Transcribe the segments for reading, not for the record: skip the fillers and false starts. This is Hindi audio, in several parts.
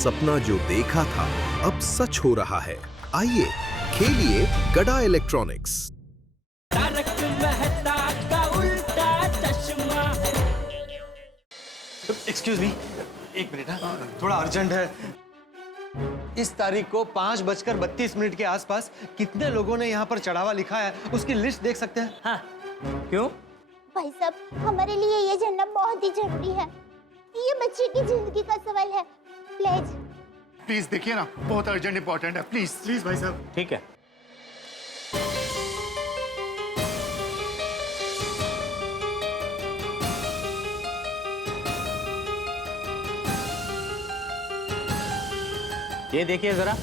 सपना जो देखा था अब सच हो रहा है। आइए खेलिए गड़ा इलेक्ट्रॉनिक्स। तारक मेहता का उल्टा चश्मा। एक्सक्यूज मी, एक मिनट, थोड़ा अर्जेंट है। इस तारीख को 5:32 के आसपास कितने लोगों ने यहाँ पर चढ़ावा लिखा है उसकी लिस्ट देख सकते हैं? हाँ, क्यों? भाई साहब, हमारे लिए ये जानना बहुत ही जरूरी है। ये बच्चे की जिंदगी का सवाल है। प्लीज देखिए ना, बहुत अर्जेंट इंपॉर्टेंट है। प्लीज प्लीज भाई साहब। ठीक है। ये देखिए जरा।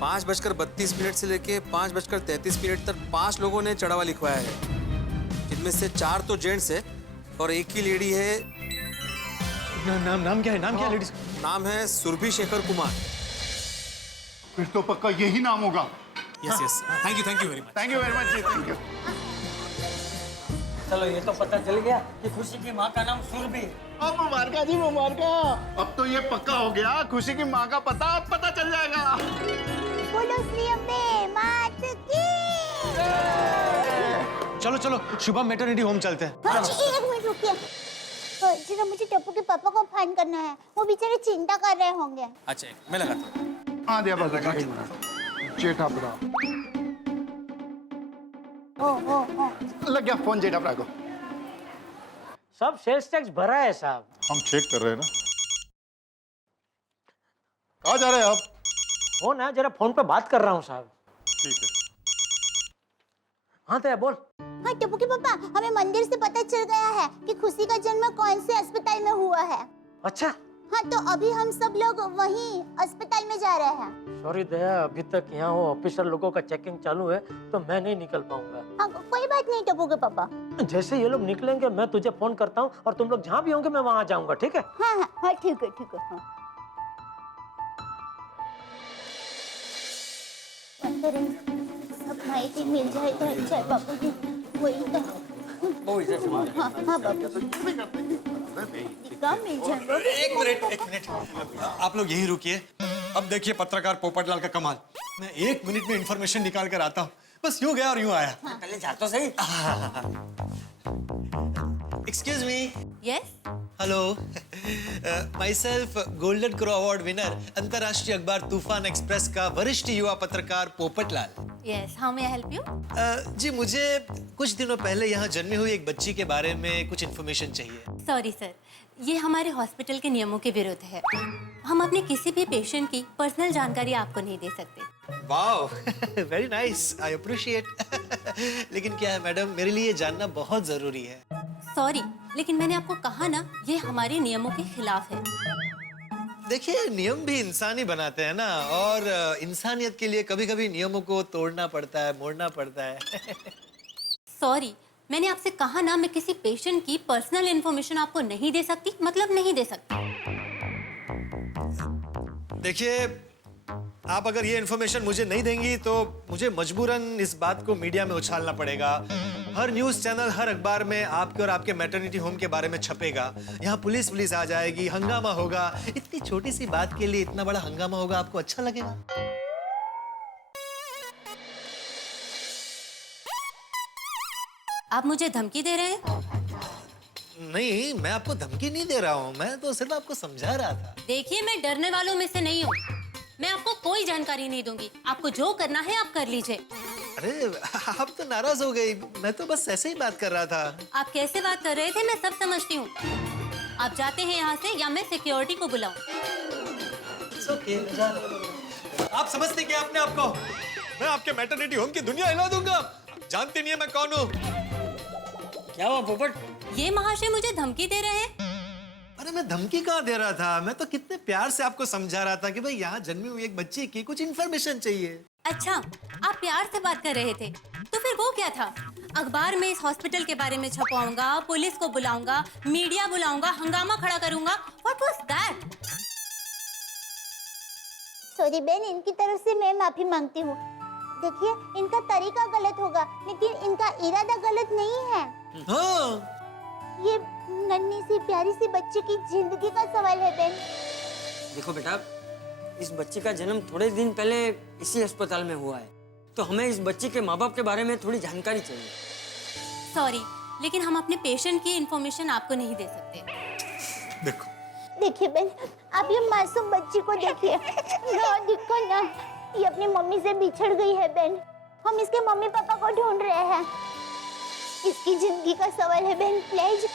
पाँच 5:32 से लेके 5:33 तक 5 लोगों ने चढ़ावा लिखवाया है, जिनमें से 4 तो जेंट्स है और एक ही लेडी है। नाम क्या है? नाम क्या है लेडीज? नाम है सुरभि शेखर कुमार। फिर तो पक्का यही नाम होगा। Yes yes, thank you very much. Thank you very much जी, थैंक यू। चलो, ये तो पता चल गया कि खुशी की माँ का नाम सुरभि है। अब मुबारका जी, मुबारका। अब तो ये पक्का हो गया, खुशी की माँ का पता चल जाएगा। बोलो श्री अम्बे मात की। चलो चलो, शुभम मैटरनिटी होम चलते हैं। हाँ जी, एक मिनट रुकिए। जरा मुझे टप्पू के पापा को फोन करना है, वो बेचारे चिंता कर रहे होंगे। अच्छा, मैं लगाता हूँ। हाँ दिया बाबा जी, जेठा बड़ा ओ लग गया फोन जेठा बड़ा को। सब सेल्स टैक्स भरा है साहब। हम चेक कर रहे हैं ना। कहाँ जा रहे हैं आप? फोन है, जरा फोन पे बात कर रहा हूँ साहब। ठीक है। हाँ तो बोल। हाँ टप्पू के पापा, हमें मंदिर से पता चल गया है कि खुशी का जन्म कौन से अस्पताल में हुआ है। अच्छा, हाँ तो अभी हम सब लोग वहीं अस्पताल में जा रहे हैं। सॉरी दया, अभी तक यहाँ वो ऑफिसर लोगों का चेकिंग चालू है तो मैं नहीं निकल पाऊंगा। हाँ कोई बात नहीं टप्पू के पापा। जैसे ये लोग निकलेंगे मैं तुझे फोन करता हूँ और तुम लोग जहाँ भी होंगे मैं वहाँ जाऊंगा, ठीक है? हाँ हाँ हाँ, ठीक है ठीक है। हाँ सब माहिती मिल जाए तो अच्छा है बाबू जी। वही तो। हाँ हाँ बाबू जी, काम मिल जाए। एक मिनट, आप लोग यहीं रुकिए। अब देखिए पत्रकार पोपटलाल का कमाल। मैं 1 मिनट में इंफॉर्मेशन निकाल कर आता हूँ। बस यूं गया और यूं आया। पहले जा तो सही। Excuse me. Yes, hello, my self golden crow award winner अंतर्राष्ट्रीय अखबार तूफान एक्सप्रेस का वरिष्ठ युवा पत्रकार Popatlal. Yes, how may I help you? जी, मुझे कुछ दिनों पहले यहाँ जन्मी हुई एक बच्ची के बारे में कुछ इन्फॉर्मेशन चाहिए। सॉरी सर, ये हमारे हॉस्पिटल के नियमों के विरुद्ध है। हम अपने किसी भी पेशेंट की पर्सनल जानकारी आपको नहीं दे सकते। Wow, very nice, I appreciate. लेकिन क्या है मैडम, मेरे लिए जानना बहुत जरूरी है। सॉरी, लेकिन मैंने आपको कहा ना, ये हमारे नियमों के खिलाफ है। देखिए, नियम भी इंसान ही बनाते हैं ना, और इंसानियत के लिए कभी-कभी नियमों को तोड़ना पड़ता है, मोड़ना पड़ता है। सॉरी, मैंने आपसे कहा ना, मैं किसी पेशेंट की पर्सनल इंफॉर्मेशन आपको नहीं दे सकती, मतलब नहीं दे सकती। देखिए, आप अगर ये इन्फॉर्मेशन मुझे नहीं देंगी तो मुझे मजबूरन इस बात को मीडिया में उछालना पड़ेगा। हर न्यूज चैनल, हर अखबार में आपके और आपके मैटरनिटी होम के बारे में छपेगा। यहाँ पुलिस आ जाएगी, हंगामा होगा। इतनी छोटी सी बात के लिए इतना बड़ा हंगामा होगा, आपको अच्छा लगेगा? आप मुझे धमकी दे रहे हैं? नहीं, मैं आपको धमकी नहीं दे रहा हूँ, मैं तो सिर्फ आपको समझा रहा था। देखिए, मैं डरने वालों में से नहीं हूँ। मैं आपको कोई जानकारी नहीं दूंगी। आपको जो करना है आप कर लीजिए। अरे, आप तो नाराज हो गई। मैं तो बस ऐसे ही बात कर रहा था। आप कैसे बात कर रहे थे मैं सब समझती हूँ। आप जाते हैं यहाँ से या मैं सिक्योरिटी को बुलाऊं? okay, आप समझते क्या अपने आप को? मैं आपके मैटरनिटी होम की दुनिया हिला दूंगा। जानती नहीं है मैं कौन हूँ। क्या हुआ पोपट? ये महाशय मुझे धमकी दे रहे हैं। अरे, मैं धमकी कहाँ दे रहा था? मैं तो कितने प्यार से आपको समझा रहा था कि भाई यहाँ जन्मी हुई एक बच्ची की कुछ इन्फॉर्मेशन चाहिए। अच्छा, आप प्यार से बात कर रहे थे, तो फिर वो क्या था? अखबार में इस हॉस्पिटल के बारे में छपवाऊंगा, पुलिस को बुलाऊंगा, मीडिया बुलाऊंगा, हंगामा खड़ा करूंगा। What was that? सॉरी बहन, इनकी तरफ से मैं माफी मांगती हूँ। देखिए, इनका तरीका गलत होगा, लेकिन इनका इरादा गलत नहीं है। हाँ ये नन्ही सी प्यारी सी बच्ची की जिंदगी का सवाल है बहन। देखो बेटा, इस बच्ची का जन्म थोड़े दिन पहले इसी अस्पताल में हुआ है, तो हमें इस बच्ची के माँ बाप के बारे में थोड़ी जानकारी चाहिए। सॉरी, लेकिन हम अपने पेशेंट की इंफॉर्मेशन आपको नहीं दे सकते। देखिए बहन, आप ये मासूम बच्ची को देखिए, देखो ना, ये अपनी मम्मी से बिछड़ गई है बहन। हम इसके मम्मी पापा को ढूंढ रहे हैं। इसकी जिंदगी का सवाल है बहन। प्लीज,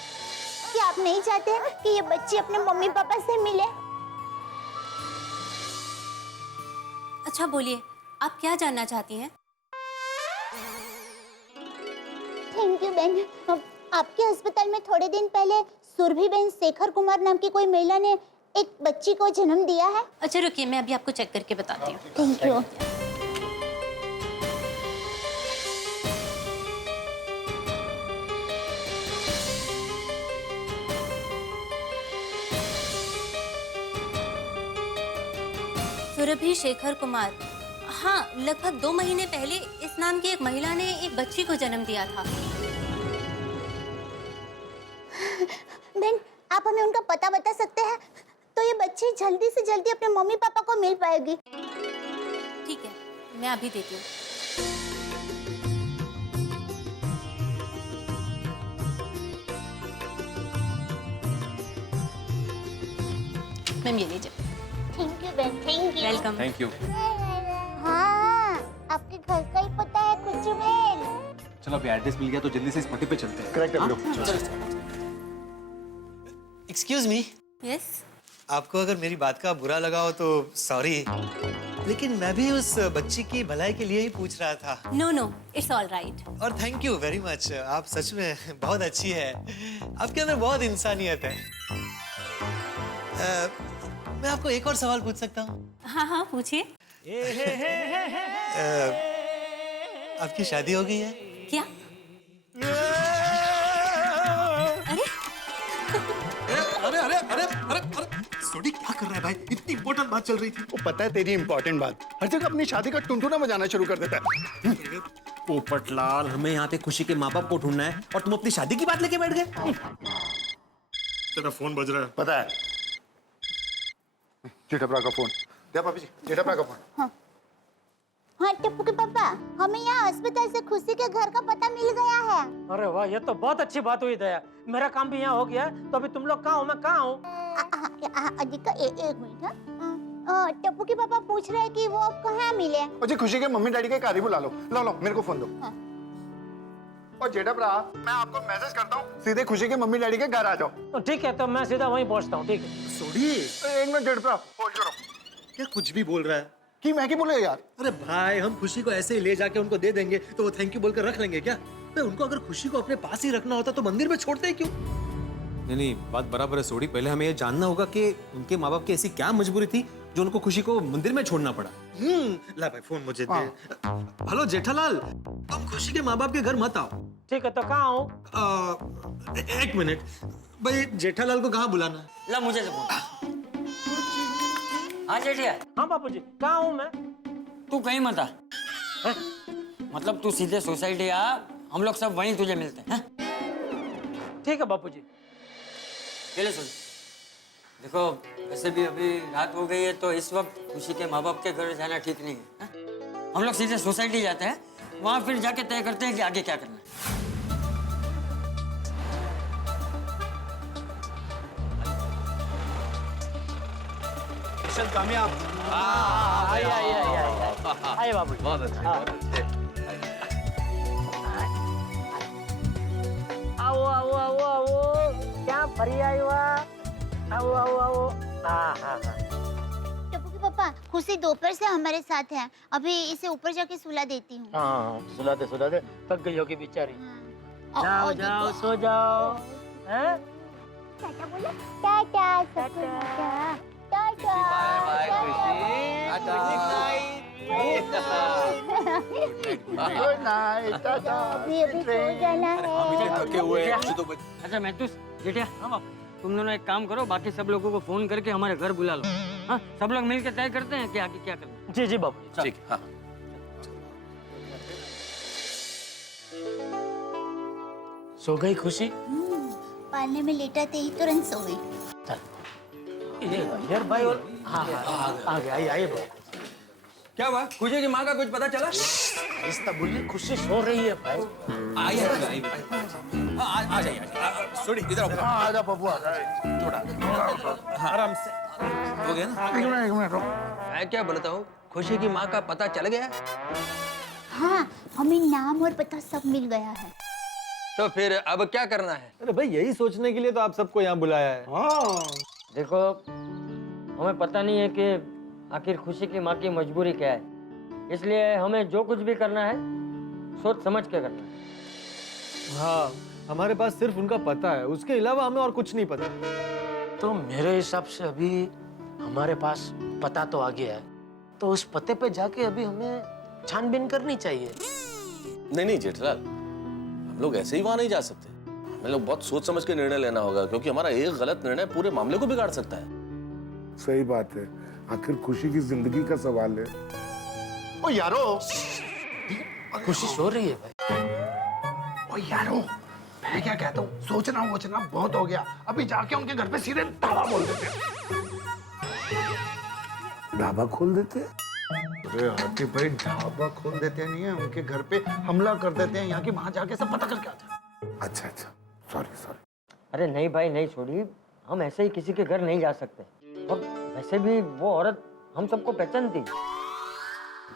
क्या आप नहीं चाहते कि ये बच्ची अपने मम्मी पापा से मिले? अच्छा बोलिए, आप क्या जानना चाहती हैं? थैंक यू बहन। आपके अस्पताल में थोड़े दिन पहले सुरभि बहन शेखर कुमार नाम की कोई महिला ने एक बच्ची को जन्म दिया है। अच्छा रुकिए, मैं अभी आपको चेक करके बताती हूँ। Thank you. सुरभि शेखर कुमार, हाँ, लगभग 2 महीने पहले इस नाम की एक महिला ने एक बच्ची को जन्म दिया था। बहन, आप हमें उनका पता बता सकते हैं? तो ये बच्ची जल्दी से जल्दी अपने मम्मी पापा को मिल पाएगी। ठीक है, मैं अभी देती हूँ। मैम, ये लीजिए। थैंक यू बहन, thank you. Welcome. Thank you. हाँ, आपके घर का ही पता है कुछ बहन। चलो अभी एड्रेस मिल गया तो जल्दी से इस पते पे चलते हैं। करेक्ट है। Excuse me, yes. आपको अगर मेरी बात का बुरा लगा हो तो सॉरी, लेकिन मैं भी उस बच्ची की भलाई के लिए ही पूछ रहा था। No no, it's all right. और थैंक यू वेरी मच, आप सच में बहुत अच्छी है। आपके अंदर बहुत इंसानियत है। मैं आपको एक और सवाल पूछ सकता हूँ? हाँ हाँ, पूछिए। आपकी शादी हो गई है? क्या? अरे अरे अरे अरे अरे सोडी क्या कर रहा है भाई? इतनी इंपॉर्टेंट बात चल रही थी। वो पता है तेरी इंपॉर्टेंट बात, हर जगह अपनी शादी का टुनटुना बजाना शुरू कर देता है। पोपटलाल, हमें यहाँ पे खुशी के माँ बाप को ढूंढना है और तुम अपनी शादी की बात लेके बैठ गए। तेरा फोन बज रहा है, पता है? जेठाप्रा का फोन। दे भाभी जी, जेठाप्रा का फोन। हाँ टप्पू के पापा, हमें यहाँ अस्पताल से खुशी के घर का पता मिल गया है। अरे वाह, ये तो बहुत अच्छी बात हुई दया। मेरा काम भी यहाँ हो गया है, तो अभी तुम लोग कहाँ हो, मैं कहाँ हूँ? अधिका एक मिनट। हाँ, टप्पू के पापा पूछ रहे हैं कि वो कहाँ मिले। और जी खुशी के मम्मी डैडी के कार ही बुला लो। लो लो, मेरे को फोन दो। हाँ। और जेठाप्रा, मैं आपको मैसेज करता हूँ, सीधे खुशी के मम्मी डैडी के घर आ जाओ। तो ठीक है, तो मैं सीधा वहीं पहुँचता हूँ। ठीक है। सोडी एक मिनट जेठाप्रा, होल्ड करो। क्या कुछ भी बोल रहा है? कि मैं क्या बोले यार? अरे भाई, हम खुशी को ऐसे ही ले जाके उनको दे देंगे तो वो थैंक यू बोलकर रख लेंगे क्या? तो उनको अगर खुशी को अपने पास ही रखना होता तो मंदिर में छोड़ते ही क्यों? नहीं, बात बराबर है सोडी। पहले हमें ये जानना होगा कि उनके माँ बाप की ऐसी क्या मजबूरी थी जो उनको खुशी को मंदिर में छोड़ना पड़ा। ला भाई फोन मुझे दे। हेलो जेठालाल, तुम खुशी के माँ बाप के घर मत आओ। ठीक है, तो कहाँ हूँ? एक मिनट भाई, जेठालाल को कहाँ बुलाना है? ला मुझे तो बोल। हाँ जेठिया। हाँ बापूजी, कहाँ हूँ मैं? तू कहीं मत आ। मतलब तू सीधे सोसाइटी आ, हम लोग सब वहीं तुझे मिलते हैं। ठीक है बापूजी। चले सुन, देखो वैसे भी अभी रात हो गई है, तो इस वक्त खुशी के माँ बाप के घर जाना ठीक नहीं है। हम लोग सीधे सोसाइटी जाते हैं, वहाँ फिर जाके तय करते हैं कि आगे क्या करना है। मिशन कामयाब। आइए बाबूजी। बहुत अच्छा। आओ आओ आओ आओ, क्या फरी आई हुआ? आओ आओ आओ। हाँ हाँ हाँ। टप्पू के पापा, खुशी दोपहर से हमारे साथ है। अभी इसे ऊपर जाके सुला देती हूँ। हाँ, सुला दे, थक गई होगी बेचारी। हाँ। जाओ जाओ, सो जाओ। हैं? टाटा बोलो। Tata tata tata. Bye good night, tata. अभी सो जाना है। थके हुए हैं। अच्छा महतूस, जेठिया, तुम दोनों एक काम करो, बाकी सब लोगों को फोन करके हमारे घर बुला लो। हाँ, सब लोग मिलकर तय करते हैं कि आगे क्या करना है। जी जी बाबूजी। ठीक है। हाँ। सो गई खुशी? पालने में लेटा थे ही तुरंत सो गई। ये यार भाई और हाँ आ गया आइए भाई। क्या हुआ? खुशी की माँ का कुछ पता चला? इस बोलिए खुशी सो रही है भाई। आइए आ जाइए। सॉरी इधर आओ। हाँ आजा पप्पू आजा। आराम से हो गया ना? एक मिनट रुक। मैं क्या बोलता हूँ, खुशी की माँ का पता चल गया? हाँ, हमें नाम और पता सब मिल गया है। तो फिर अब क्या करना है? अरे भाई यही सोचने के लिए तो आप सबको यहाँ बुलाया है। हाँ देखो, हमें पता नहीं है कि आखिर खुशी की माँ की मजबूरी क्या है, इसलिए हमें जो कुछ भी करना है सोच समझ के करना है। हाँ, हमारे पास सिर्फ उनका पता है, उसके अलावा हमें और कुछ नहीं पता। तो मेरे हिसाब से अभी हमारे पास पता तो आ गया है, तो उस पते पे जाके अभी हमें छानबीन करनी चाहिए। नहीं जेठलाल, हम लोग ऐसे ही वहां नहीं जा सकते। हमें लोग बहुत सोच समझ के निर्णय लेना होगा, क्योंकि हमारा एक गलत निर्णय पूरे मामले को बिगाड़ सकता है। सही बात है, आखिर खुशी की जिंदगी का सवाल है। ओ यारो, खुशी सो रही है भाई। ओ यारो, मैं क्या कहता हूँ, सोचना वोचना बहुत हो गया, अभी जाके उनके घर पे सीधे ढाबा बोल देते। ढाबा खोल देते? अरे आके भाई ढाबा खोल देते नहीं है, उनके घर पे हमला कर देते हैं, यहाँ की वहां जाके सब पता करके आते। अच्छा अच्छा, सॉरी। अरे नहीं भाई नहीं, छोड़िए, हम ऐसे ही किसी के घर नहीं जा सकते। और वैसे भी वो औरत हम सबको पहचानती।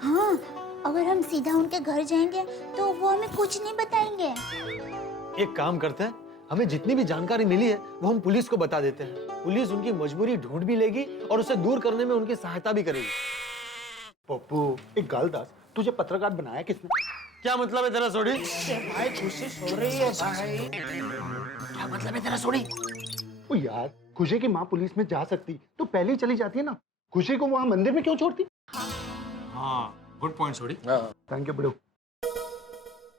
हाँ, अगर हम सीधा उनके घर जाएंगे तो वो हमें कुछ नहीं बताएंगे। एक काम करते हैं, हमें जितनी भी जानकारी मिली है वो हम पुलिस को बता देते हैं। पुलिस उनकी मजबूरी ढूंढ भी लेगी और उसे दूर करने में उनकी सहायता भी करेगी। पप्पू एक गाल दास, तुझे पत्रकार बनाया किसने? क्या मतलब है तेरा सोडी? भाई खुशी सो रही है भाई। क्या मतलब है तेरा सोडी? ओ यार, खुशी की माँ पुलिस में जा सकती तो पहले ही चली जाती है ना, खुशी को वहाँ मंदिर में क्यों छोड़ती? हाँ, good point Sodhi. Thank you बड़ू।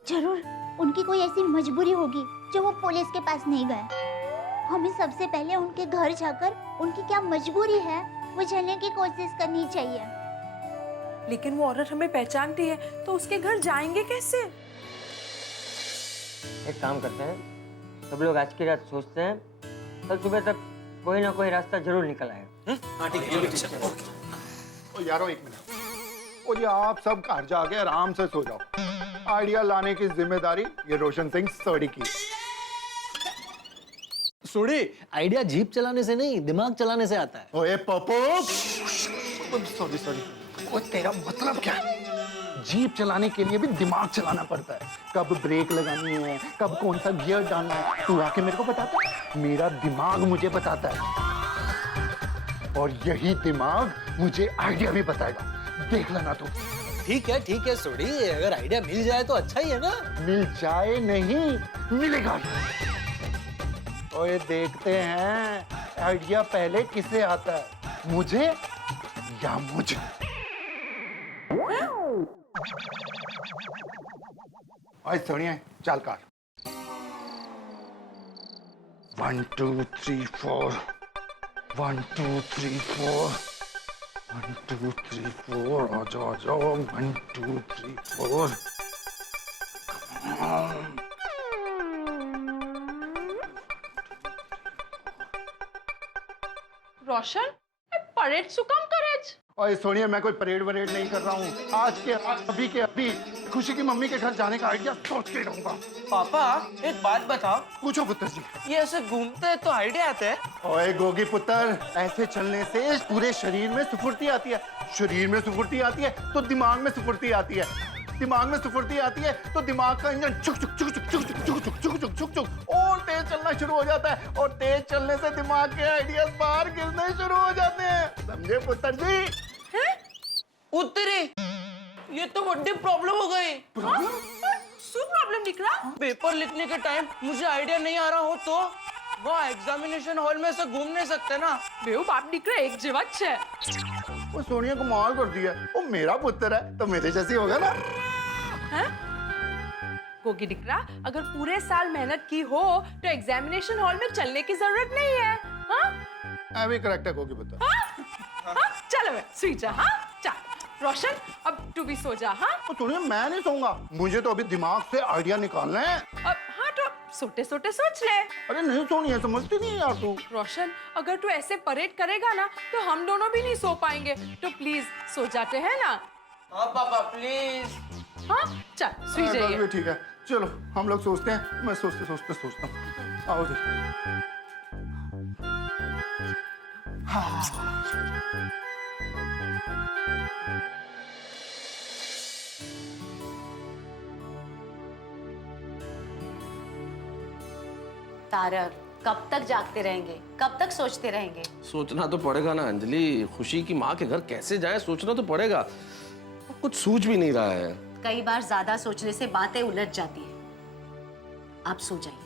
जरूर उनकी कोई ऐसी मजबूरी होगी जो वो पुलिस के पास नहीं गए। हमें सबसे पहले उनके घर जाकर उनकी क्या मजबूरी है वो जानने की कोशिश करनी चाहिए। लेकिन वो औरत हमें पहचानती है तो उसके घर जाएंगे कैसे? एक काम करते हैं, सब लोग आज की रात सोचते हैं, कल सुबह तक कोई ना कोई रास्ता जरूर निकल आएगा। हाँ ठीक है। ओ यारो एक मिनट, ओ जी आप सब घर जाके आराम से सो जाओ। आइडिया लाने की जिम्मेदारी ये रोशन सिंह सोडी की। सोडी, आइडिया जीप चलाने से नहीं, दिमाग चलाने से आता है। ओए पप्पू, सॉरी। ओ तेरा मतलब क्या है? जीप चलाने के लिए भी दिमाग चलाना पड़ता है, कब ब्रेक लगानी है, कब कौन सा गियर डालना है, तू आके मेरे को बताता है? मेरा दिमाग मुझे बताता है, और यही दिमाग मुझे आइडिया भी बताएगा। देख लेना तू। ठीक है सोडी, अगर आइडिया मिल जाए तो अच्छा ही है ना। मिल जाए नहीं, मिलेगा। ओए देखते हैं आइडिया पहले किसे आता है, मुझे या मुझे? ओए सुनिए, चल कर। 1 2 3 4 1 2 3 4 1 2 3 4 आ जाओ 1 2 3 4। रोशन, परेड सुकम करेज। ओए सोनिया, मैं कोई परेड वरेड नहीं कर रहा हूँ। आज के अभी के अभी खुशी की मम्मी के घर जाने का आइडिया सोच के रहूंगा। पापा एक बात बताओ, पूछो पुत्र जी। ये ऐसे घूमते हैं तो आइडिया आता है? ओए गोगी पुत्र, ऐसे चलने से पूरे शरीर में स्फूर्ति आती है, शरीर में स्फूर्ति आती है तो दिमाग में स्फूर्ति आती है, दिमाग में स्फूर्ति आती है तो दिमाग का इंजन चुक चुक चुक चुक चुक चुक चुक चुक चुक चुक चुक और तेज चलना शुरू हो जाता है, और तेज चलने से दिमाग के आइडियाज बाहर गिरने शुरू हो जाते हैं। समझे पुत्र जी? उत्तरी, ये तो बड़ी प्रॉब्लम हो गई। શું प्रॉब्लम दिख रहा? पेपर लिखने के टाइम मुझे आइडिया नहीं आ रहा हो तो वहाँ एग्जामिनेशन हॉल में से घूम नहीं सकते ना। બેઉ બાપ દીકરા એક જેવા જ છે। वो सोनिया को माल कर दिया, वो मेरा पुत्र है तो मेरे जैसी होगा ना। हैं? गोगी दिकरा, अगर पूरे साल मेहनत की हो तो एग्जामिनेशन हॉल में चलने की जरूरत नहीं है। हाँ? अभी करेक्ट है गोगी पुत्र। हाँ? चलो मैं सुई जा। हाँ? चल रोशन, अब तू भी सो जा। हाँ? तो सोनिया मैं नहीं सोऊंगा, मुझे तो अभी दिमाग से आइडिया निकालना है। अब हाँ तो सोते सोते सोच ले। अरे नहीं सोनिया, समझती नहीं है यार तू। रोशन, अगर तू ऐसे परेड करेगा ना तो हम दोनों भी नहीं सो पाएंगे, तो प्लीज सो जाते हैं ना। हाँ पापा प्लीज। हाँ चल सो जाइए। ठीक है, चलो हम लोग सोचते हैं। मैं सोचते सोचते सोचता हूँ। आओ जी। हाँ। तारक, कब तक जागते रहेंगे, कब तक सोचते रहेंगे? सोचना तो पड़ेगा ना अंजलि, खुशी की माँ के घर कैसे जाए सोचना तो पड़ेगा। कुछ सूझ भी नहीं रहा है। कई बार ज्यादा सोचने से बातें उलझ जाती हैं। आप सो जाइए,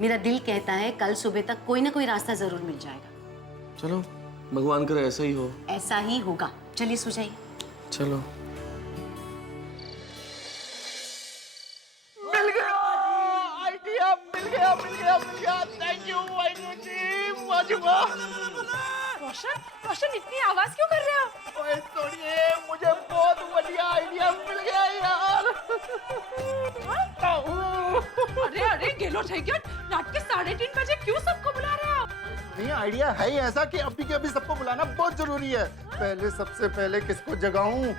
मेरा दिल कहता है कल सुबह तक कोई ना कोई रास्ता जरूर मिल जाएगा। चलो भगवान करे ऐसा ही हो। ऐसा ही होगा, चलिए सो जाइए। चलो। मिल गया आइडिया, मिल गया मिल गया मिल गया। Thank you Waheguru ji, माजूबा। रोशन, रोशन इतनी आवाज क्यों कर रहे हो? ओए सोनिए, मुझे बहुत बढ़िया आइडिया मिल गया यार। अरे अरे गेलो થઈ ગયો, रात के 3:30 बजे क्यों सबको बुला रहे हो? नहीं, आइडिया है ही ऐसा कि अभी के अभी सबको बुलाना बहुत जरूरी है। पहले सबसे पहले किसको जगाऊं?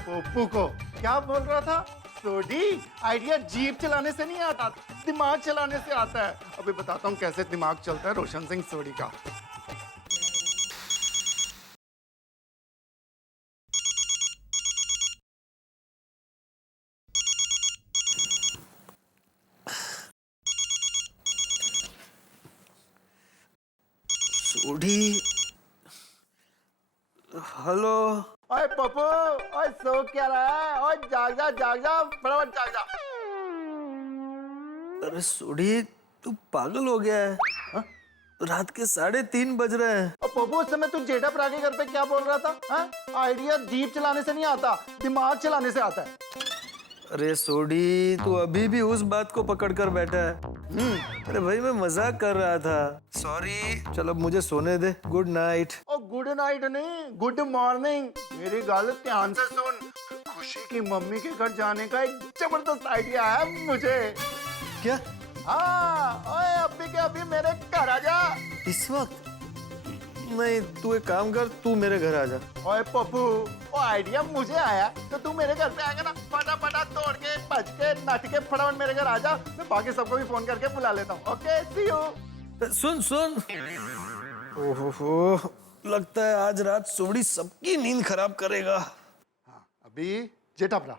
पप्पू को। क्या बोल रहा था? सोडी, आइडिया जीप चलाने से नहीं आता, दिमाग चलाने से आता है। अभी बताता हूँ कैसे दिमाग चलता है रोशन सिंह सोडी का। सोडी, हेलो। ओए पप्पू, ओए सो क्या रहा है? ओए जाग जा, फटाफट जाग जा। अरे सोडी, तू पागल हो गया है? हाँ? रात के 3:30 बज रहे हैं। और पप्पू उस समय तू जेठाप्रा के घर पे क्या बोल रहा था? हाँ? आइडिया जीप चलाने से नहीं आता, दिमाग चलाने से आता है। अरे सोडी, तू अभी भी उस बात को पकड़ कर बैठा है। अरे भाई मैं मजाक कर रहा था। सॉरी। चल अब मुझे सोने दे। Good night. Oh good night नहीं, गुड मॉर्निंग। मेरी गाल ध्यान से सुन। खुशी की मम्मी के घर जाने का एक जबरदस्त आइडिया है मुझे। क्या? हाँ, ओए अभी के अभी मेरे घर आ जा। इस वक्त? नहीं, तू एक काम कर, तू मेरे घर आ जा। ओए पप्पू, वो आइडिया मुझे आया तो तू मेरे घर पे आएगा ना? फटाफट दौड़ के भज के नट के फटाफट मेरे घर आ जा। मैं बाकी सबको भी फोन करके बुला लेता हूँ। Okay, see you. सुन। ओहो, लगता है आज रात सोडी सबकी नींद खराब करेगा। हाँ, अभी जेठाप्रा।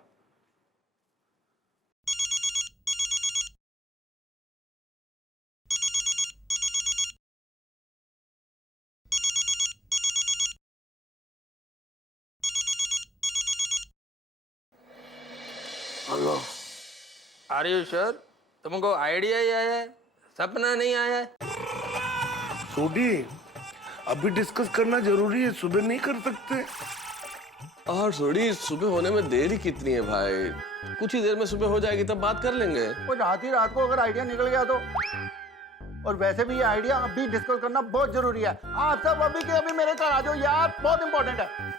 Hello, are you sure? तुमको आइडिया ही आया है, सपना नहीं आया है? सोडी, अभी डिस्कस करना जरूरी है, सुबह नहीं कर सकते। और सोडी, सुबह होने में देर ही कितनी है भाई? कुछ ही देर में सुबह हो जाएगी, तब बात कर लेंगे। वो रात को अगर आइडिया निकल गया तो। और वैसे भी ये आइडिया अभी डिस्कस करना बहुत जरूरी है। आप सब अभी के अभी मेरे घर आ जाओ यार, बहुत इंपॉर्टेंट है।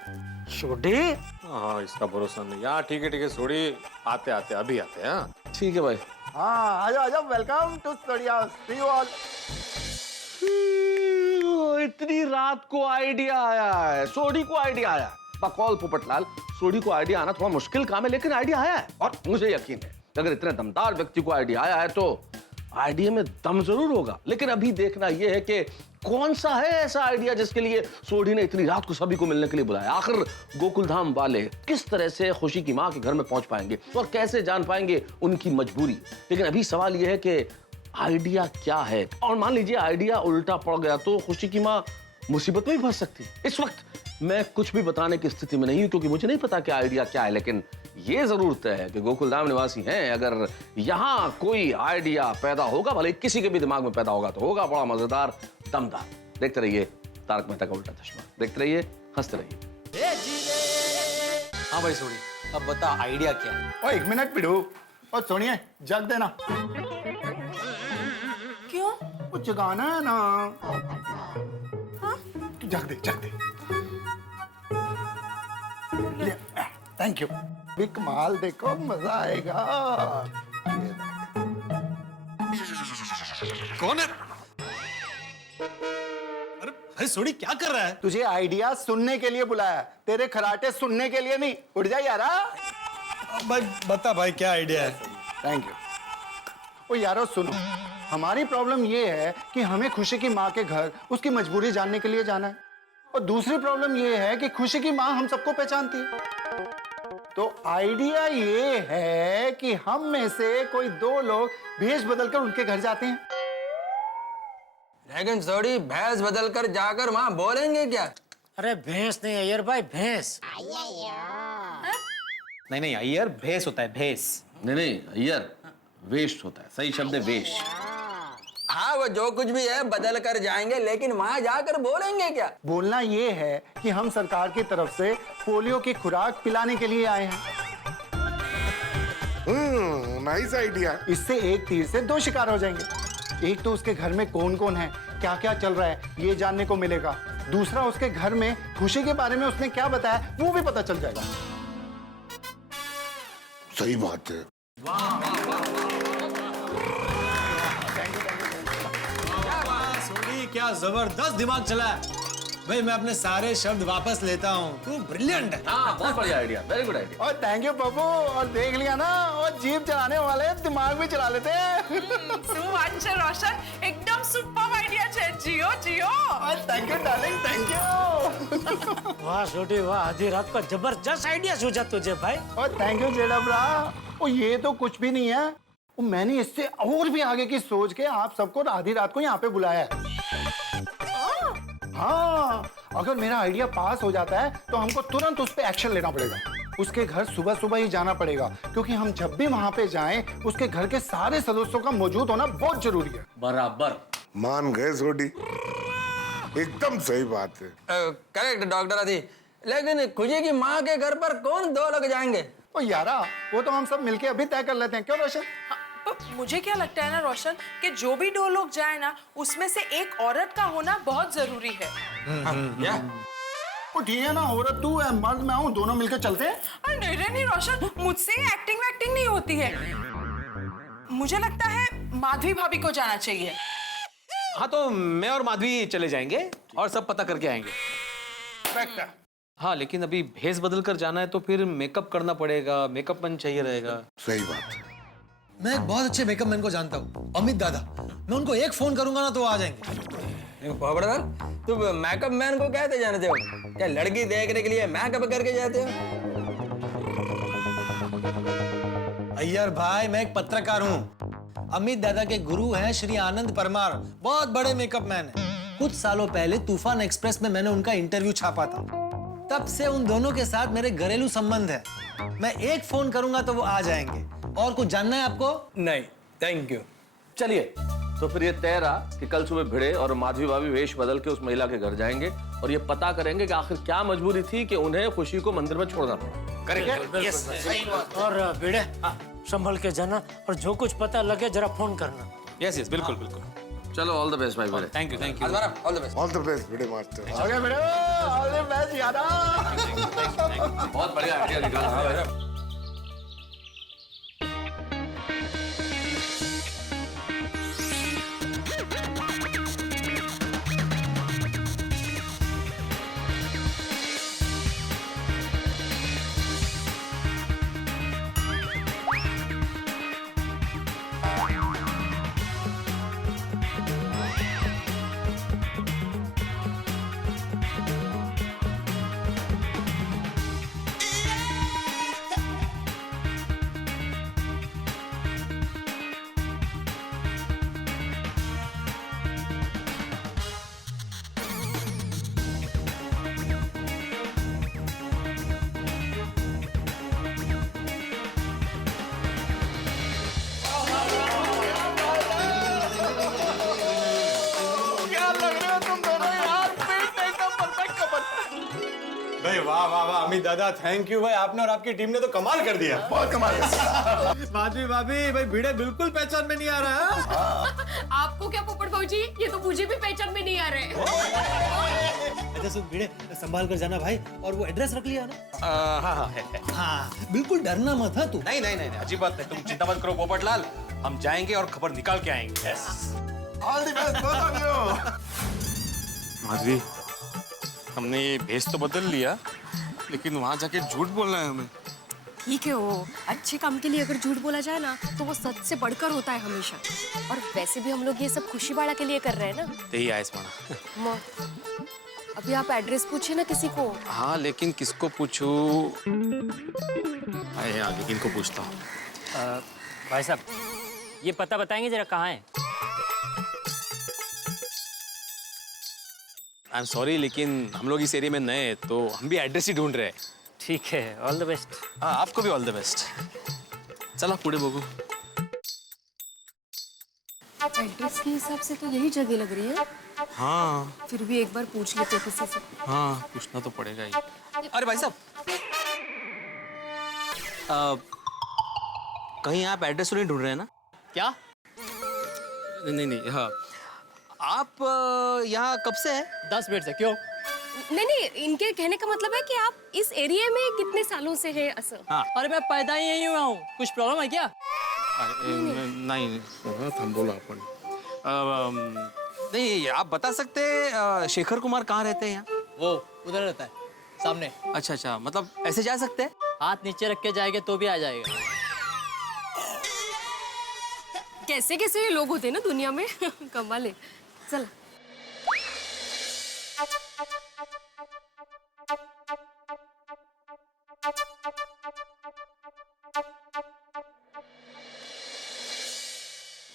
सोडी? हाँ, इसका भरोसा नहीं यार। ठीक है सोडी, आते अभी आते हैं। हाँ ठीक है भाई। हाँ, आ जाओ welcome to Sodhi house. See you all. इतनी रात को आइडिया आया है, सोडी को आइडिया आया। बकौल पोपटलाल, सोडी को आइडिया आना थोड़ा मुश्किल काम है, लेकिन आइडिया आया है। और मुझे यकीन है अगर इतने दमदार व्यक्ति को आइडिया आया है तो आइडिया में दम जरूर होगा। लेकिन अभी देखना यह है कि कौन सा है ऐसा आइडिया जिसके लिए सोडी ने इतनी रात को सभी को मिलने के लिए बुलाया। आखिर गोकुलधाम वाले किस तरह से खुशी की मां के घर में पहुंच पाएंगे और कैसे जान पाएंगे उनकी मजबूरी। लेकिन अभी सवाल यह है कि आइडिया क्या है, और मान लीजिए आइडिया उल्टा पड़ गया तो खुशी की मां मुसीबत में भी फंस सकती है। इस वक्त मैं कुछ भी बताने की स्थिति में नहीं हूं क्योंकि मुझे नहीं पता कि आइडिया क्या है, लेकिन ये जरूर तय है कि गोकुलधाम निवासी हैं। अगर यहाँ कोई आइडिया पैदा होगा, भले किसी के भी दिमाग में पैदा होगा, तो होगा बड़ा मजेदार, दमदार। देखते रहिए तारक मेहता का उल्टा चश्मा, देखते रहिए, हंसते रहिए। हाँ भाई सोडी, अब बता आइडिया क्या है? ओ 1 मिनट पिड़ू। और सोनिए, जग देना। क्यों? वो जगाना है ना। हाँ? जग दे। Thank you. भी कमाल देखो, मजा आएगा। कौन है? अरे सोडी क्या कर रहा है? तुझे आइडिया सुनने के लिए बुलाया, तेरे खराटे सुनने के लिए नहीं। उठ जा यारा। भाई बता भाई क्या आइडिया है? Thank you. ओ यारो सुनो, हमारी प्रॉब्लम ये है कि हमें खुशी की माँ के घर उसकी मजबूरी जानने के लिए जाना है, और दूसरी प्रॉब्लम ये है कि खुशी की माँ हम सबको पहचानती है। तो आइडिया ये है कि हम में से कोई 2 लोग भेष बदलकर उनके घर जाते हैं। लेकिन थोड़ी भैंस बदल कर जाकर वहाँ बोलेंगे क्या? अरे भैंस नहीं अय्यर भाई, भैंस। नहीं अय्यर भेस होता है, भेस। नहीं अय्यर वेस्ट होता है, सही शब्द है वेश। हाँ वो जो कुछ भी है बदल कर जाएंगे, लेकिन वहाँ जाकर बोलेंगे क्या? बोलना ये है कि हम सरकार की तरफ से पोलियो की खुराक पिलाने के लिए आए हैं। Nice idea. इससे एक तीर से 2 शिकार हो जाएंगे। एक तो उसके घर में कौन कौन है, क्या क्या चल रहा है, ये जानने को मिलेगा। दूसरा, उसके घर में खुशी के बारे में उसने क्या बताया वो भी पता चल जाएगा। सही बात है। सोडी क्या जबरदस्त दिमाग चला है भाई। मैं अपने सारे शब्द वापस लेता हूँ, तू ब्रिलियंट है। हाँ बहुत बढ़िया आइडिया, वेरी गुड आइडिया। और थैंक यू पप्पू। और देख लिया ना, और जीप चलाने वाले दिमाग भी चला लेते हैं। रोशन, एकदम सुपर आइडिया है। जियो जियो। Thank you darling, thank you. वाह सोडी वाह, आधी रात का जबरदस्त आइडिया सूझा तुझे भाई। और थैंक यू जेडा ब्रा। और ये तो कुछ भी नहीं है, मैंने इससे और भी आगे की सोच के आप सबको आधी रात को यहाँ पे बुलाया है। हाँ, अगर मेरा आइडिया पास हो जाता है तो हमको तुरंत उस पर एक्शन लेना पड़ेगा। उसके घर सुबह सुबह ही जाना पड़ेगा, क्योंकि हम जब भी वहाँ पे जाएं उसके घर के सारे सदस्यों का मौजूद होना बहुत जरूरी है। बराबर मान गए सोडी, एकदम सही बात है। करेक्ट डॉक्टर आदि। लेकिन खुशी की माँ के घर पर कौन 2 लोग जाएंगे? ओ यारा, वो तो हम सब मिलके अभी तय कर लेते हैं, क्यों रोशन? मुझे क्या लगता है ना रोशन, कि जो भी 2 लोग जाए ना, उसमें से एक औरत का होना बहुत जरूरी है। वो ठीक है ना, औरत तू है, मर्द मैं हूँ, दोनों मिलकर चलते हैं। नहीं रोशन, मुझसे एक्टिंग वैक्टिंग नहीं होती है। मुझे लगता है माधवी भाभी को जाना चाहिए। हाँ तो मैं और माधवी चले जाएंगे और सब पता करके आएंगे। हाँ लेकिन अभी भेस बदल कर जाना है तो फिर मेकअप करना पड़ेगा, मेकअप मैन चाहिए रहेगा। सही बात है। मैं एक बहुत अच्छे मेकअप मैन को जानता हूँ, अमित दादा। मैं उनको एक फोन करूंगा ना तो वो आ जाएंगे। खबरदार, तुम मेकअप मैन को कहते जानते हो क्या? लड़की देखने के लिए मेकअप करके जाते हो? अय्यर भाई, मैं एक पत्रकार हूँ। अमित दादा के गुरु हैं श्री आनंद परमार, बहुत बड़े मेकअप मैन हैं। कुछ सालों पहले तूफान एक्सप्रेस में मैंने उनका इंटरव्यू छापा था। तब से उन दोनों के साथ मेरे घरेलू संबंध है। मैं एक फोन करूंगा तो वो आ जाएंगे। और कुछ जानना है आपको? नहीं थैंक यू। चलिए, तो फिर ये तय रहा कि कल सुबह भिड़े और माधवी भाभी वेश बदल के उस महिला के घर जाएंगे और ये पता करेंगे कि आखिर क्या मजबूरी थी कि उन्हें खुशी को मंदिर में छोड़ना पड़ा। करेक्ट। और भिड़े संभल के जाना, और जो कुछ पता लगे जरा फोन करना। यस बिल्कुल बिल्कुल। चलो ऑल द बेस्ट भाई Bhide. Thank you thank you. All the best. All the best Bhide master. Okay Bhide, all the best यारा। बहुत बढ़िया आइडिया निकाला। भाई वाह वाह वाह अमित दादा, थैंक यू भाई। आपने और आपकी टीम ने तो कमाल कर दिया। बहुत कमाल है। माधवी भाभी, भाई भिड़े बिल्कुल पहचान में नहीं आ रहा है। आपको क्या पोपट भाजी, ये तो मुझे भी पहचान में नहीं आ रहे। अच्छा सुन भिड़े, संभाल कर जाना भाई। और वो एड्रेस रख लिया ना? हाँ हाँ बिल्कुल डरना मत है तू। नहीं अजीब बात नहीं, तुम चिंता मत करो पोपटलाल, हम जाएंगे और खबर निकाल के आएंगे। All the best both of you. Madhavi, हमने ये भेस तो बदल लिया, लेकिन वहां जाके झूठ बोलना है हमें। ठीक है, वो अच्छे काम के लिए अगर झूठ बोला जाए ना तो वो सच से बढ़कर होता है हमेशा। और वैसे भी हम लोग ये सब खुशी बाड़ा के लिए कर रहे हैं ना। यही आयस माना। अभी आप एड्रेस पूछे ना किसी को। हाँ, लेकिन किसको पूछूं? आए आगे किनको पूछता हूँ? भाई साहब, ये पता बताएंगे जरा कहाँ है? आई एम सॉरी, लेकिन हम लोग इस एरिया में नए हैं, तो हम भी एड्रेस ही ढूंढ रहे हैं। ठीक है, ऑल द बेस्ट। हाँ, आपको भी ऑल द बेस्ट। चलो पुढे बघू। एड्रेस के हिसाब से तो यही जगह लग रही है। हाँ, फिर भी एक बार पूछ लेते किसी से। हाँ, पूछना तो पड़ेगा ही। अरे भाई साहब, कहीं आप एड्रेस तो नहीं ढूंढ रहे हैं ना? क्या? नहीं नहीं, हाँ। आप यहाँ कब से हैं? 10 मिनट से। क्यों? नहीं, इनके कहने का मतलब है कि आप इस एरिया में कितने सालों से हैं असल? हाँ। अरे मैं पैदा ही यहीं हुआ हूँ। कुछ प्रॉब्लम है क्या? नहीं, बोला अपन। नहीं, आप बता सकते हैं शेखर कुमार कहाँ रहते हैं यहाँ? वो उधर रहता है, सामने। अच्छा अच्छा, मतलब ऐसे जा सकते हैं? हाथ नीचे रख के जाएंगे तो भी आ जाएगा। कैसे कैसे ये लोग होते हैं ना दुनिया में। कमाल है। चल।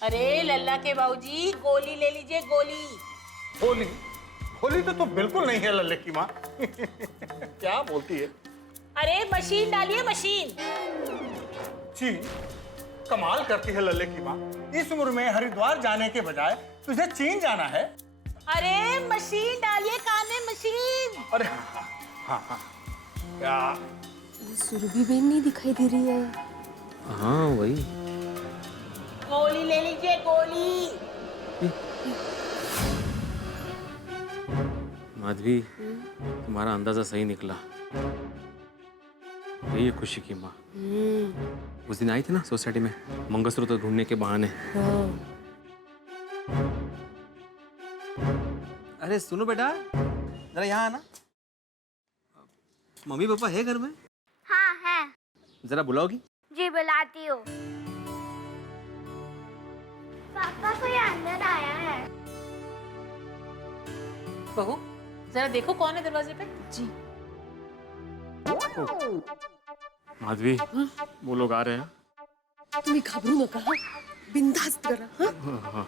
अरे लल्ला के बाबूजी, गोली ले लीजिए, गोली। गोली? गोली तो बिल्कुल नहीं है लल्ले की माँ। क्या बोलती है? अरे मशीन डालिए, मशीन। जी, कमाल करती है लल्ले की माँ। इस उम्र में हरिद्वार जाने के बजाय तुझे चीन जाना है। अरे मशीन डालिए कान में, मशीन। अरे हाँ, क्या सुरभि बेन नहीं दिखाई दे रही है? हाँ, वही। गोली ले लीजिए, गोली। माधवी, तुम्हारा अंदाजा सही निकला। यही है खुशी की माँ। उस दिन आई थी ना सोसाइटी में मंगलसूत्र ढूंढने के बहाने। अरे सुनो बेटा, जरा यहाँ आना। मम्मी पापा है घर में? हाँ है। जरा बुलाओगी? जी बुलाती हूँ। पापा कोई अंदर आया है। बहू, जरा देखो कौन है दरवाजे पे। जी। माधवी, वो लोग आ रहे हैं। तुम्हें घबरू न कहा, बिंदास करा। हाँ।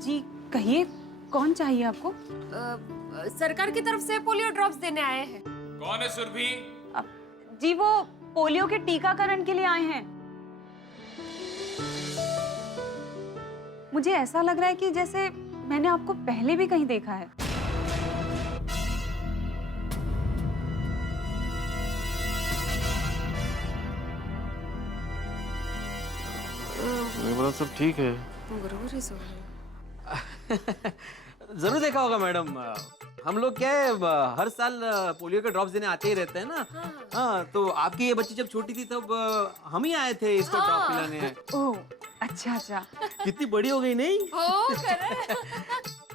जी कहिए, कौन चाहिए आपको? सरकार की तरफ से पोलियो ड्रॉप्स देने आए हैं। कौन है सुरभि? जी वो पोलियो के टीकाकरण के लिए आए हैं। मुझे ऐसा लग रहा है कि जैसे मैंने आपको पहले भी कहीं देखा है। मेरे बोला सब ठीक है। बरोबर है सब। जरूर देखा होगा मैडम। हम लोग क्या है, हर साल पोलियो के ड्रॉप्स देने आते ही रहते हैं ना। हाँ, तो आपकी ये बच्ची जब छोटी थी तब हम ही आए थे इसको ड्रॉप पिलाने। ओह, अच्छा अच्छा। कितनी बड़ी हो गई नहीं?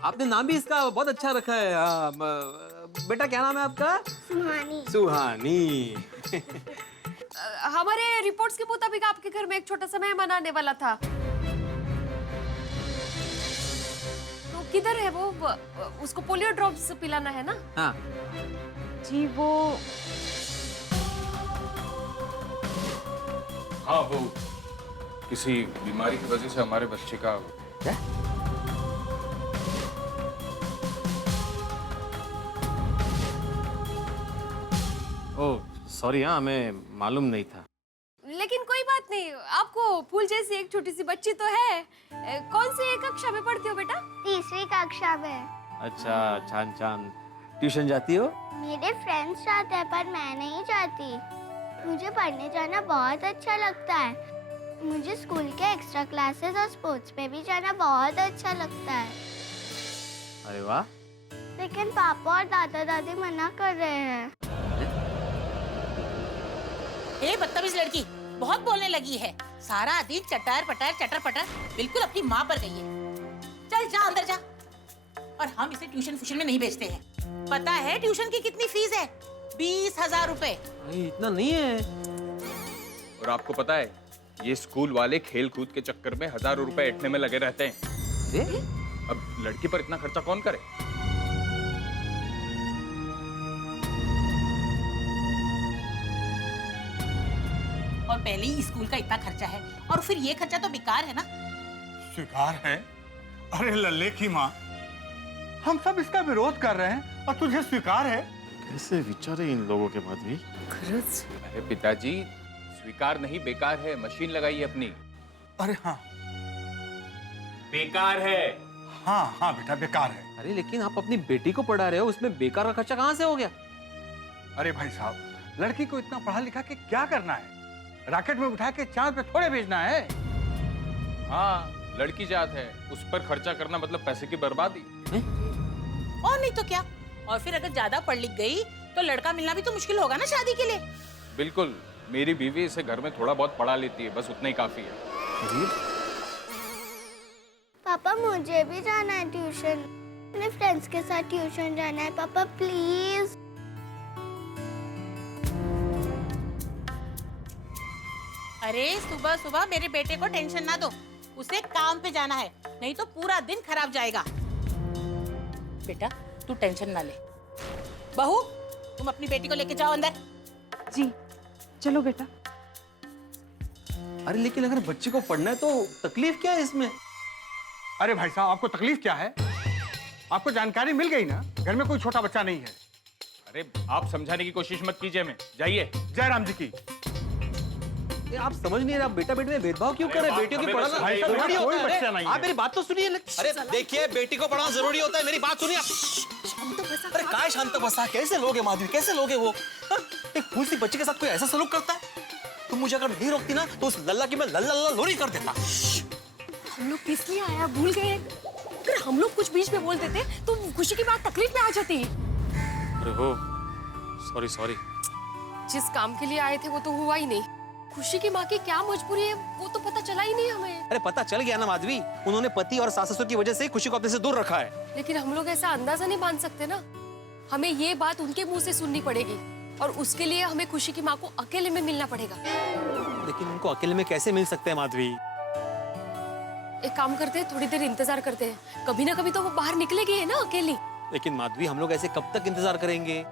आपने नाम भी इसका बहुत अच्छा रखा है। बेटा क्या नाम है आपका? सुहानी। सुहानी। हमारे रिपोर्ट्स के मुताबिक आपके घर में एक छोटा सा मेहमान आने वाला था। तो किधर है वो? उसको पोलियो ड्रॉप्स पिलाना है ना? हाँ। जी वो हाँ, वो किसी बीमारी की वजह से हमारे बच्चे का क्या? ओह सॉरी, हाँ हमें मालूम नहीं था। लेकिन कोई बात नहीं, आपको फूल जैसी एक छोटी सी बच्ची तो है। कौन सी कक्षा में पढ़ती हो बेटा? तीसरी कक्षा में। अच्छा, छान छान। ट्यूशन जाती हो? मेरे फ्रेंड्स जाते हैं पर मैं नहीं जाती। मुझे पढ़ने जाना बहुत अच्छा लगता है। मुझे स्कूल के एक्स्ट्रा क्लासेस और स्पोर्ट्स पे भी जाना बहुत अच्छा लगता है। अरे वाह। लेकिन पापा और दादा दादी मना कर रहे हैं। ए बदतमीज लड़की, बहुत बोलने लगी है। सारा दिन चटर पटर बिल्कुल अपनी माँ पर गई है। चल जा अंदर जा। और हम इसे ट्यूशन फूशन में नहीं भेजते हैं। पता है ट्यूशन की कितनी फीस है? 20,000 रुपए। इतना नहीं है। और आपको पता है ये स्कूल वाले खेल कूद के चक्कर में हजारों रुपए ऐंठने में लगे रहते हैं। अब लड़की पर इतना खर्चा कौन करे? और पहले ही स्कूल का इतना खर्चा है और फिर ये खर्चा तो बेकार है ना। स्वीकार है? अरे लल्ले की माँ, हम सब इसका विरोध कर रहे हैं और तुझे स्वीकार है? कैसे विचार है इन लोगों के माधवी? अरे पिताजी, स्वीकार नहीं बेकार है। मशीन लगाइए अपनी। अरे हाँ बेकार है। हाँ हाँ बेटा बेकार है। अरे लेकिन आप अपनी बेटी को पढ़ा रहे हो, उसमें बेकार का खर्चा कहाँ से हो गया? अरे भाई साहब, लड़की को इतना पढ़ा लिखा के क्या करना है? रॉकेट में उठा के चांद पे थोड़े भेजना है। हाँ, लड़की जात है, उस पर खर्चा करना मतलब पैसे की बर्बादी। और नहीं तो क्या। और फिर अगर ज्यादा पढ़ लिख गई तो लड़का मिलना भी तो मुश्किल होगा ना शादी के लिए। बिल्कुल, मेरी बीवी इसे घर में थोड़ा बहुत पढ़ा लेती है, बस उतना ही काफी है। पापा मुझे भी जाना है ट्यूशन। अपने फ्रेंड्स के साथ ट्यूशन जाना है पापा प्लीज। अरे सुबह सुबह मेरे बेटे को टेंशन ना दो। उसे काम पे जाना है, नहीं तो पूरा दिन खराब जाएगा। बेटा तू टेंशन ना ले। बहू तुम अपनी बेटी को लेके जाओ अंदर। जी चलो बेटा। अरे लेकिन अगर बच्चे को पढ़ना है तो तकलीफ क्या है इसमें? अरे भाई साहब, आपको तकलीफ क्या है? आपको जानकारी मिल गई ना, घर में कोई छोटा बच्चा नहीं है। अरे आप समझाने की कोशिश मत कीजिए, मैं जाइए। जय राम जी की। आप समझ नहीं रहे, आप बेटा बेटी में भेदभाव क्यों कर रहे हैं? बेटियों की पढ़ाना भाई साहब, जरूरी यहाँ कोई होता है। बच्चा नहीं आप है। मेरी बात तो सुनिए। अरे देखिए, बेटी को पढ़ाना जरूरी होता है, मेरी बात सुनिए। अरे काय शांत बसा, कैसे लोग है माधवी, कैसे लोग है वो? एक फूल सी बच्ची के साथ कोई ऐसा सलूक करता है? तुम मुझे अगर नहीं रोकती ना तो उस लल्ला की मैं लल्ला लल्ला लोरी कर देता। हम लोग किस लिए आया भूल गए? अगर हम लोग कुछ बीच में बोल देते तो खुशी की बात तकलीफ में आ जाती। अरे हो, सॉरी। जिस काम के लिए आए थे वो तो हुआ ही नहीं। खुशी की माँ की क्या मजबूरी है वो तो पता चला ही नहीं हमें। अरे पता चल गया ना माधवी, उन्होंने पति और सास ससुर की वजह से खुशी को अपने से दूर रखा है। लेकिन हम लोग ऐसा अंदाजा नहीं बांध सकते ना। हमें ये बात उनके मुंह से सुननी पड़ेगी और उसके लिए हमें खुशी की माँ को अकेले में मिलना पड़ेगा। लेकिन उनको अकेले में कैसे मिल सकते हैं माधवी? एक काम करते हैं, थोड़ी देर इंतजार करते हैं। कभी ना कभी तो वो बाहर निकलेगी है ना अकेली। लेकिन माधवी, हम लोग ऐसे कब तक इंतजार करेंगे?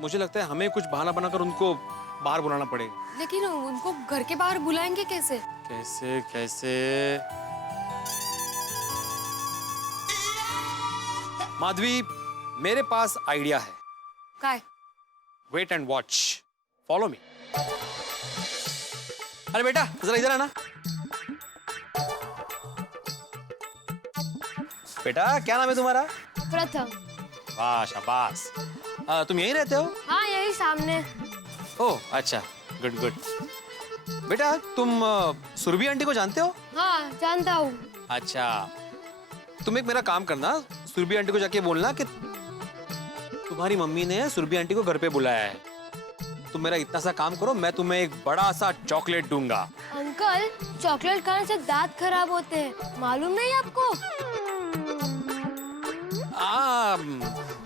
मुझे लगता है हमें कुछ बहाना बनाकर उनको बाहर बुलाना पड़ेगा। लेकिन उनको घर के बाहर बुलाएंगे कैसे? कैसे? माधवी, मेरे पास आइडिया है। काय? Wait and watch, follow me. अरे बेटा जरा इधर आना। बेटा क्या नाम है तुम्हारा? प्रथम। वाह शाबाश। तुम यहीं रहते हो? हाँ यही सामने। ओह अच्छा, गुड गुड। बेटा तुम सुरभि आंटी को जानते हो? हाँ जानता हूँ। अच्छा, तुम एक मेरा काम करना, सुरभि आंटी को जाके बोलना कि तुम्हारी मम्मी ने सुरभि आंटी को घर पे बुलाया है। तुम मेरा इतना सा काम करो, मैं तुम्हें एक बड़ा सा चॉकलेट दूंगा। अंकल, चॉकलेट खाने से दांत खराब होते हैं, मालूम नहीं आपको?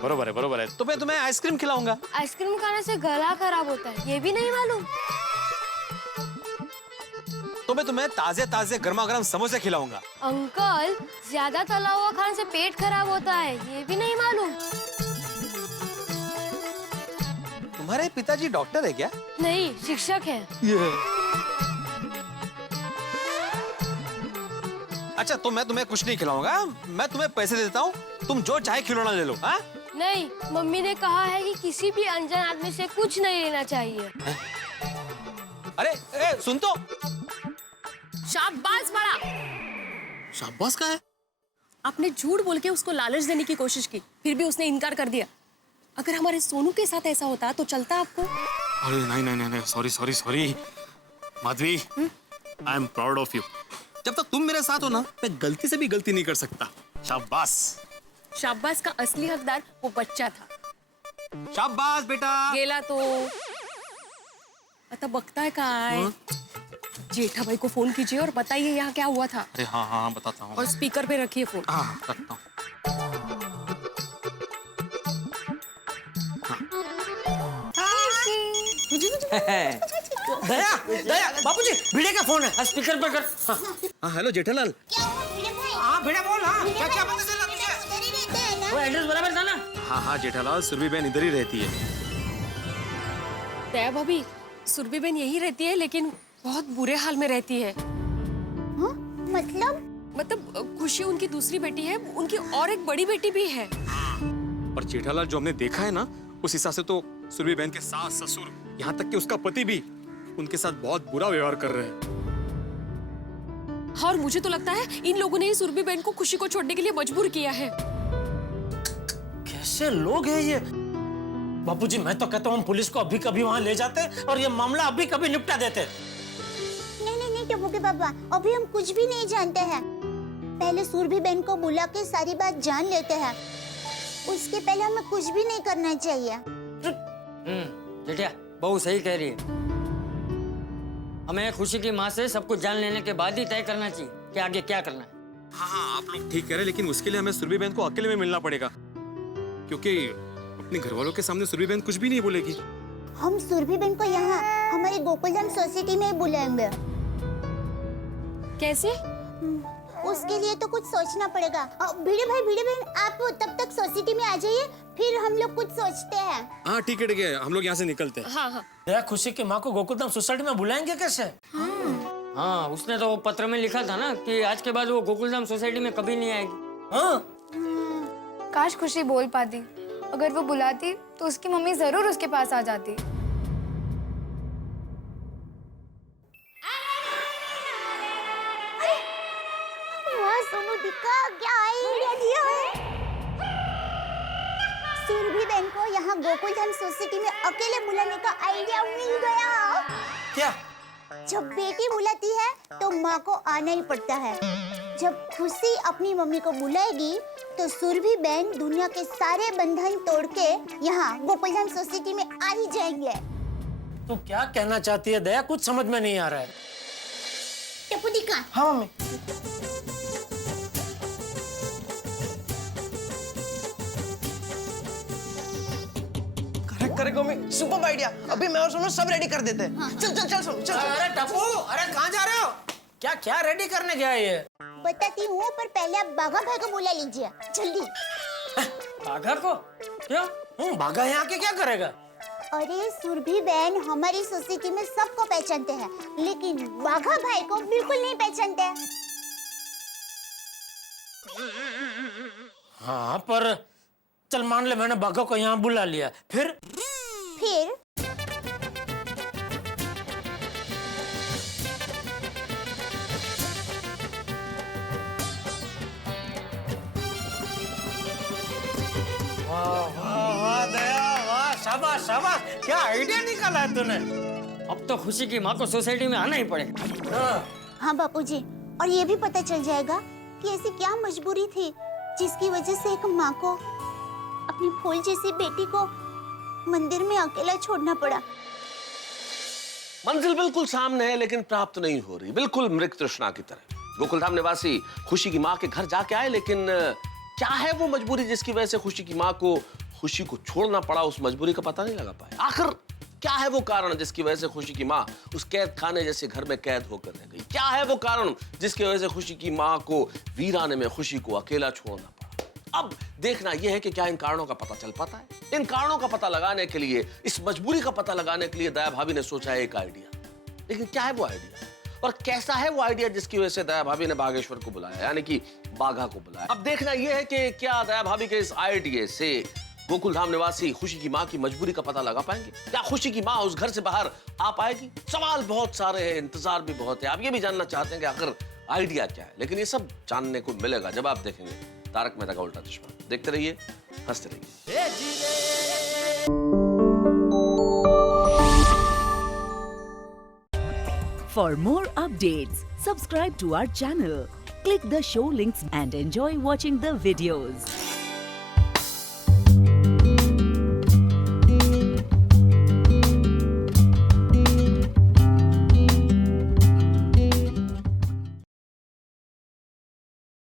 बरोबर है। तो मैं तुम्हें आइसक्रीम खिलाऊंगा। आइसक्रीम खाने से गला खराब होता है, ये भी नहीं मालूम? तो मैं तुम्हें ताजे ताजे गर्मा गर्म समोसे खिलाऊंगा। अंकल, ज्यादा तला हुआ खाने से पेट खराब होता है, ये भी नहीं मालूम? तुम्हारे पिताजी डॉक्टर है क्या? नहीं, शिक्षक है। अच्छा, तो मैं तुम्हें कुछ नहीं खिलाऊंगा, मैं तुम्हें पैसे देता हूँ, तुम जो चाहे खिलौना ले लो। हाँ? नहीं, मम्मी ने कहा है कि किसी भी अनजान आदमी से कुछ नहीं लेना चाहिए। अरे सुन तो। शाबाश बड़ा। शाबाश का है? आपने झूठ बोल के उसको लालच देने की कोशिश की, फिर भी उसने इनकार कर दिया। अगर हमारे सोनू के साथ ऐसा होता तो चलता आपको? अरे नहीं, sorry Madhavi, I am proud of you. जब तक तुम मेरे साथ हो ना, मैं गलती से भी गलती नहीं कर सकता। शाबाश। शाबाश का असली हकदार वो बच्चा था। शाबाश बेटा। गेला तो। आता बघताय काय? जेठा भाई को फोन कीजिए और बताइए यहाँ क्या हुआ था। अरे हाँ हाँ बताता हूँ। और स्पीकर पे रखिए फोन। हाँ करता हूँ। दया दया बापूजी भिड़े का फोन है, स्पीकर पर कर। हाँ हेलो जेठालाल। हाँ भिड़े बोल। हाँ क्या क्या पता चला तुझे? वो एड्रेस बराबर था ना? हाँ हाँ जेठालाल, सुरभि बहन इधर ही रहती है। दया भाभी, सुरभि बहन यही रहती है लेकिन बहुत बुरे हाल में रहती है। मतलब खुशी उनकी दूसरी बेटी है, उनकी और एक बड़ी बेटी भी है। पर जेठालाल जो हमने देखा है ना, उस हिसाब से तो सुरभि बहन के सास ससुर यहाँ तक कि उसका पति भी उनके साथ बहुत बुरा व्यवहार कर रहे हैं। और मुझे तो लगता है इन लोगों ने ही सुरभि बहन को खुशी को छोड़ने के लिए मजबूर किया है। कैसे लोग हैं ये? बापूजी मैं तो कहता हूँ हम पुलिस को अभी कभी वहाँ ले जाते और ये मामला अभी कभी निपटा देते। नहीं टप्पू के पापा, अभी हम कुछ भी नहीं जानते हैं। पहले सुरभि बहन को बुला के सारी बात जान लेते हैं, उसके पहले हमें कुछ भी नहीं करना चाहिए। जेठिया बहू सही कह रही है। हमें खुशी की माँ से सब कुछ जान लेने के बाद ही तय करना चाहिए कि आगे क्या करना है। हाँ हाँ आप लोग ठीक कह रहे हैं, लेकिन उसके लिए हमें सुरभि बहन को अकेले में मिलना पड़ेगा, क्योंकि अपने घर वालों के सामने सुरभि बहन कुछ भी नहीं बोलेगी। हम सुरभि बहन को यहाँ हमारे गोकुलधाम सोसाइटी में ही बुलाएंगे। कैसे? उसके लिए तो कुछ सोचना पड़ेगा। भिड़े बहन आप तब तक सोसाइटी में आ जाइए, फिर हम लोग कुछ सोचते हैं। हाँ ठीक है हम लोग यहाँ से निकलते हैं। हाँ हाँ। दया खुशी की माँ को गोकुलधाम सोसाइटी में बुलाएंगे कैसे? हाँ उसने तो पत्र में लिखा था ना कि आज के बाद वो गोकुलधाम सोसाइटी में कभी नहीं आएगी। हाँ। काश खुशी बोल पाती, अगर वो बुलाती तो उसकी मम्मी जरूर उसके पास आ जाती। सोनू दिक्का क्या आइडिया दिया है? सुरभि बहन को यहाँ गोकुलधाम सोसाइटी में अकेले बुलाने का आइडिया मिल गया। क्या? जब बेटी बुलाती है तो माँ को आना ही पड़ता है। जब खुशी अपनी मम्मी को बुलाएगी तो सुरभि बहन दुनिया के सारे बंधन तोड़ के यहाँ गोकुलधाम सोसाइटी में आ ही जाएंगे। तू क्या कहना चाहती है दया? कुछ समझ में नहीं आ रहा है। टप्पू दिक्का। हाँ mummy. Correct mummy, super idea. अभी मैं और सोनू सब रेडी कर देते हैं। हाँ। चल सोनू चल। अरे टप्पू, अरे कहाँ जा रहे हो? क्या रेडी करने गया ये? बताती हूँ, पर पहले आप बाघा भाई को बुला लीजिए जल्दी। बाघा को? क्यों? बाघा यहाँ के क्या करेगा? अरे सुरभि बहन हमारी सोसाइटी में सबको पहचानते हैं, लेकिन बाघा भाई को बिल्कुल नहीं पहचानते। हाँ पर चल मान ले मैंने बाघा को यहाँ बुला लिया, फिर वाह दया, वाह शाबाश शाबाश, क्या आइडिया निकाला है तूने। अब तो खुशी की माँ को सोसाइटी में आना ही पड़ेगा। हाँ बापूजी, और ये भी पता चल जाएगा कि ऐसी क्या मजबूरी थी जिसकी वजह से एक माँ को अपनी फूल जैसी बेटी को मंदिर में अकेला छोड़ना पड़ा। मंजिल बिल्कुल सामने है लेकिन प्राप्त नहीं हो रही, बिल्कुल मृग तृष्णा की तरह। गोकुलधाम निवासी खुशी की माँ के घर जाके आए, लेकिन क्या है वो मजबूरी जिसकी वजह से खुशी की माँ को खुशी को छोड़ना पड़ा? उस मजबूरी का पता नहीं लगा पाए। आखिर क्या है वो कारण जिसकी वजह से खुशी की माँ उस कैद खाने जैसे घर में कैद होकर रह गई? क्या है वो कारण जिसकी वजह से खुशी की माँ को वीराने में खुशी को अकेला छोड़ना पड़ा? अब देखना यह है कि क्या इन कारणों का पता चल पाता है। इन कारणों का पता लगाने के लिए, इस मजबूरी का पता लगाने के लिए दया भाभी ने सोचा है एक आइडिया। लेकिन क्या है वो आइडिया और कैसा है वो आइडिया जिसकी वजह से दया भाभी ने बागेश्वर को बुलाया, यानी कि बाघा को बुलाया? अब देखना यह है कि क्या दया भाभी के इस आइडिया से गोकुलधाम निवासी खुशी की माँ की मजबूरी का पता लगा पाएंगे? क्या खुशी की माँ उस घर से बाहर आ पाएगी? सवाल बहुत सारे हैं, इंतजार भी बहुत है। आप ये भी जानना चाहते हैं कि आखिर आइडिया क्या है, लेकिन ये सब जानने को मिलेगा जब आप देखेंगे तारक मेहता का उल्टा चश्मा। देखते रहिए, हंसते रहिए। For more updates, subscribe to our channel, click the show links and enjoy watching the videos.